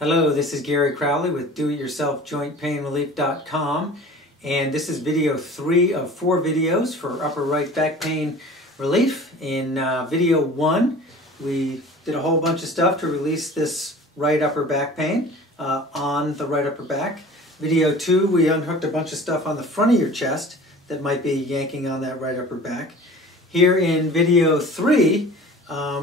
Hello, this is Gary Crowley with DoItYourselfJointPainRelief.com, and this is video 3 of 4 videos for upper right back pain relief. In video 1, we did a whole bunch of stuff to release this right upper back pain on the right upper back. Video 2, we unhooked a bunch of stuff on the front of your chest that might be yanking on that right upper back. Here in video 3,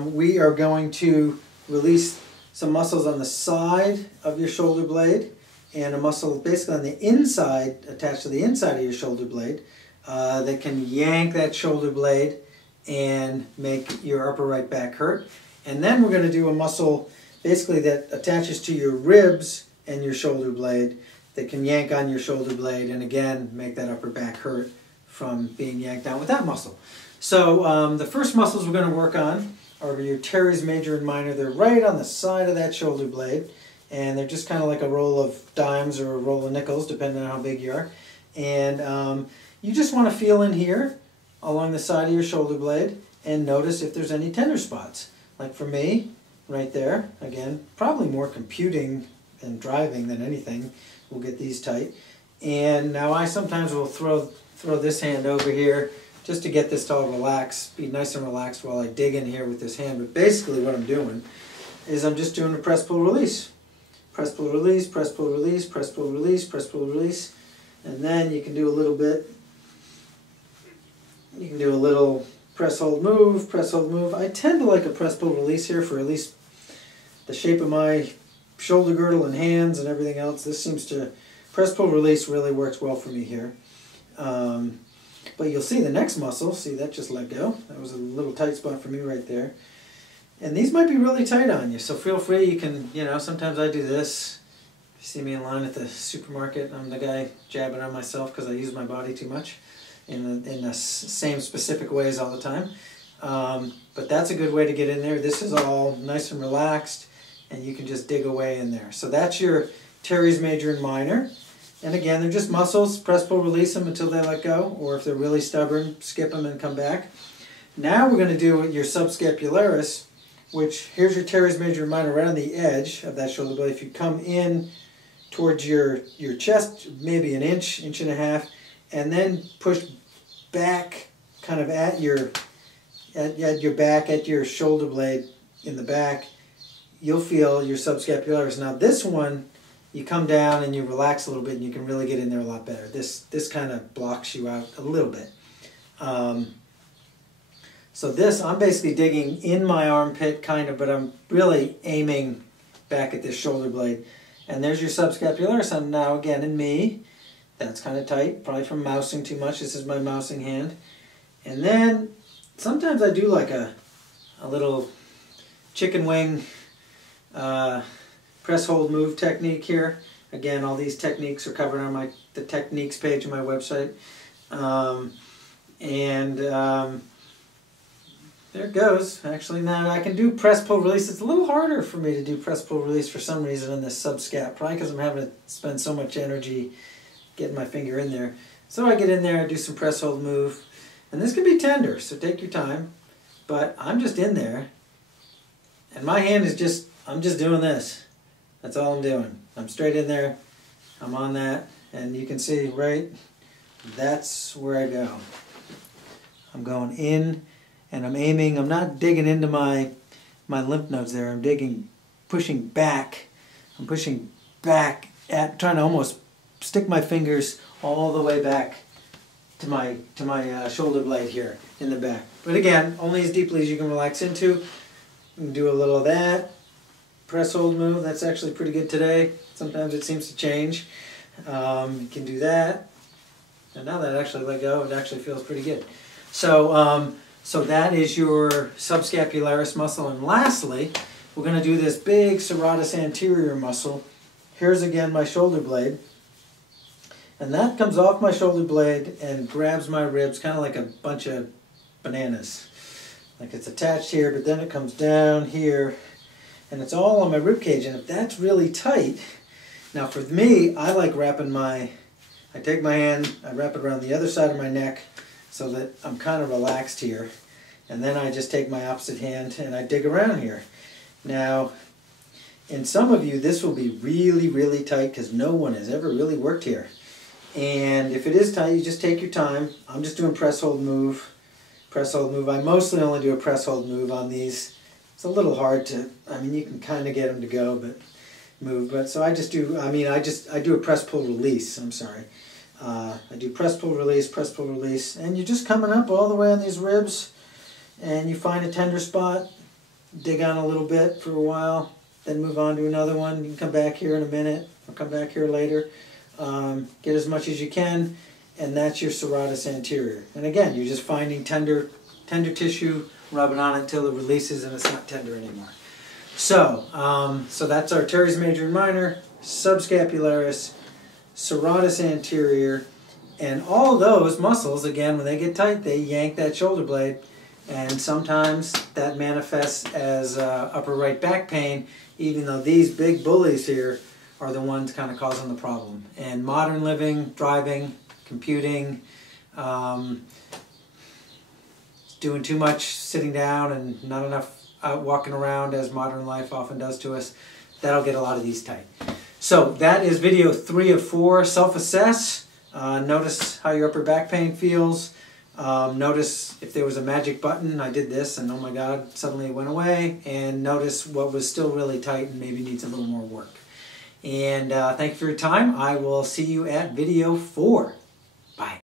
we are going to release some muscles on the side of your shoulder blade and a muscle basically on the inside, attached to the inside of your shoulder blade, that can yank that shoulder blade and make your upper right back hurt. And then we're going to do a muscle basically that attaches to your ribs and your shoulder blade that can yank on your shoulder blade and again make that upper back hurt from being yanked down with that muscle. So the first muscles we're going to work on are your Teres major and minor. They're right on the side of that shoulder blade, and they're just kind of like a roll of dimes or a roll of nickels, depending on how big you are. And you just want to feel in here along the side of your shoulder blade and notice if there's any tender spots. Like for me, right there, again, probably more computing and driving than anything will get these tight. And now I sometimes will throw this hand over here just to get this to all relax, be nice and relaxed while I dig in here with this hand. But basically what I'm doing is I'm just doing a press, pull, release. Press, pull, release, press, pull, release, press, pull, release, press, pull, release. And then you can do a little bit, you can do a little press, hold, move, press, hold, move. I tend to like a press, pull, release here for at least the shape of my shoulder girdle and hands and everything else. This seems to, press, pull, release really works well for me here. But you'll see the next muscle, see that just let go. That was a little tight spot for me right there. And these might be really tight on you, so feel free, you can, sometimes I do this. If you see me in line at the supermarket, I'm the guy jabbing on myself because I use my body too much in the same specific ways all the time. But that's a good way to get in there. This is all nice and relaxed, and you can just dig away in there. So that's your Teres major and minor. And again, they're just muscles. Press, pull, release them until they let go, or if they're really stubborn, skip them and come back. Now we're going to do your Subscapularis, which here's your Teres major and minor right on the edge of that shoulder blade. If you come in towards your chest, maybe an inch, inch and a half, and then push back kind of at your back, at your shoulder blade in the back, you'll feel your Subscapularis. Now this one, you come down and you relax a little bit and you can really get in there a lot better. This kind of blocks you out a little bit. So this, I'm basically digging in my armpit kind of, but I'm really aiming back at this shoulder blade. And there's your Subscapularis. And now again in me, that's kind of tight, probably from mousing too much. This is my mousing hand. And then sometimes I do like a little chicken wing press, hold, move technique here. Again, all these techniques are covered on the techniques page of my website. There it goes. Actually, now I can do press, pull, release. It's a little harder for me to do press, pull, release for some reason in this subscap. Probably because I'm having to spend so much energy getting my finger in there. So I get in there, I do some press, hold, move. And this can be tender, so take your time. But I'm just in there. And my hand is just, I'm just doing this. That's all I'm doing. I'm straight in there. I'm on that. And you can see, right, that's where I go. I'm going in and I'm aiming. I'm not digging into my lymph nodes there. I'm digging, pushing back. I'm pushing back at, trying to almost stick my fingers all the way back to my shoulder blade here in the back. But again, only as deeply as you can relax into. You can do a little of that. Press, hold, move, that's actually pretty good today. Sometimes it seems to change. You can do that. And now that I actually let go, it actually feels pretty good. So, so that is your Subscapularis muscle. And lastly, we're going to do this big Serratus Anterior muscle. Here's again my shoulder blade. And that comes off my shoulder blade and grabs my ribs, kind of like a bunch of bananas. Like it's attached here, but then it comes down here. And it's all on my rib cage, and if that's really tight, now for me, I like wrapping I take my hand, I wrap it around the other side of my neck so that I'm kind of relaxed here, and then I just take my opposite hand and I dig around here. Now, And some of you, this will be really, really tight because no one has ever really worked here. And if it is tight, you just take your time. I'm just doing press, hold, move. Press, hold, move. I mostly only do a press, hold, move on these. It's a little hard to, I mean, you can kind of get them to go, but move. But so I just do, I do a press, pull, release. I'm sorry. I do press, pull, release. And you're just coming up all the way on these ribs. And you find a tender spot. Dig on a little bit for a while. Then move on to another one. You can come back here in a minute or come back here later. Get as much as you can, and that's your serratus anterior. And again, you're just finding tender tissue, rubbing on it until it releases and it's not tender anymore. So, so that's our teres major and minor, subscapularis, serratus anterior, and all those muscles, again, when they get tight, they yank that shoulder blade. And sometimes that manifests as upper right back pain, even though these big bullies here are the ones kind of causing the problem. And modern living, driving, computing, doing too much sitting down and not enough out walking around as modern life often does to us, that'll get a lot of these tight. So that is video 3 of 4, self-assess. Notice how your upper back pain feels. Notice if there was a magic button, I did this and oh my god, suddenly it went away. And notice what was still really tight and maybe needs a little more work. And thank you for your time. I will see you at video 4. Bye.